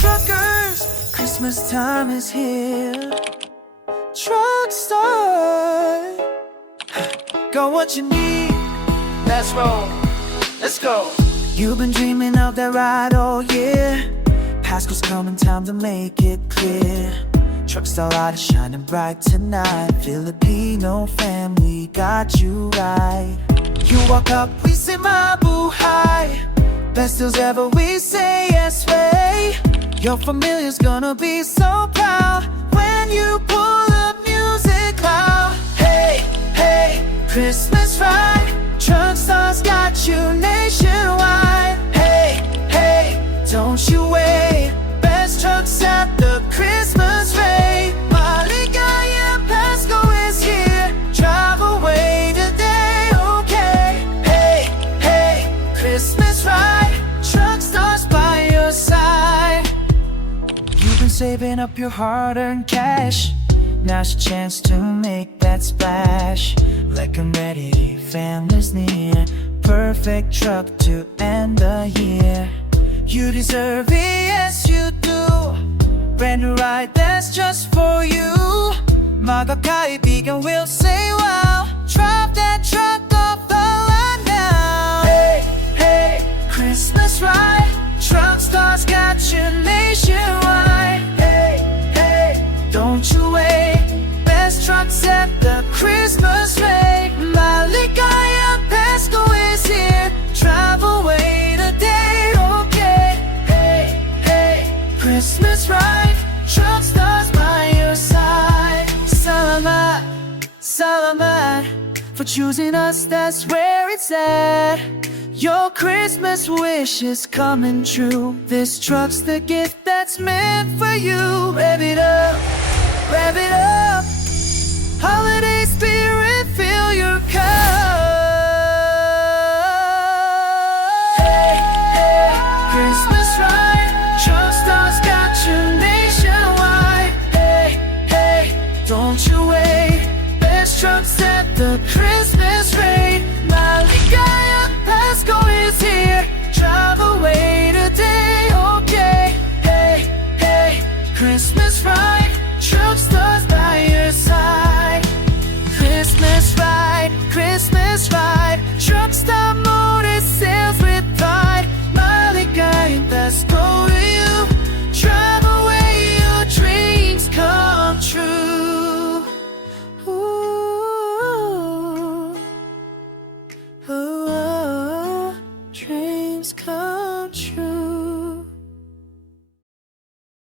Truckers, Christmas time is here. Truck start. Got what you need. Let's roll. Let's go. You've been dreaming of that ride all year. Pascal's coming, time to make it clear. Truck star light is shining bright tonight. Filipino family got you right. You walk up, we say Mabuhay. Best deals ever, we say yes way. Your family's gonna be so proud when you pull up music loud. Hey, hey, Christmas ride. Truck stars got you nationwide. Hey, hey, don't you wait. Best trucks at the Christmas rate. Maligaya Pasco is here. Drive away today, okay. Hey, hey, Christmas ride. Truck stars by your side. You've been saving up your hard-earned cash. Now's your chance to make that splash. Like I'm ready, family's near. Perfect truck to end the year. You deserve it, yes you do. Brand new ride that's just for you. Mga kaibigan will say wow. Drop that truck off the line now. Hey, hey, Christmas ride. Truck stars got you nationwide. Hey, hey, don't you wait. Best trucks at the Christmas rate. Maligaya Pasco is here. Drive away today, okay. Hey, hey, Christmas ride. Truck stars by your side. Salamat, salamat for choosing us, that's where it's at. Your Christmas wish is coming true. This truck's the gift that's meant for you. Rev it up, rev it up. Holiday spirit.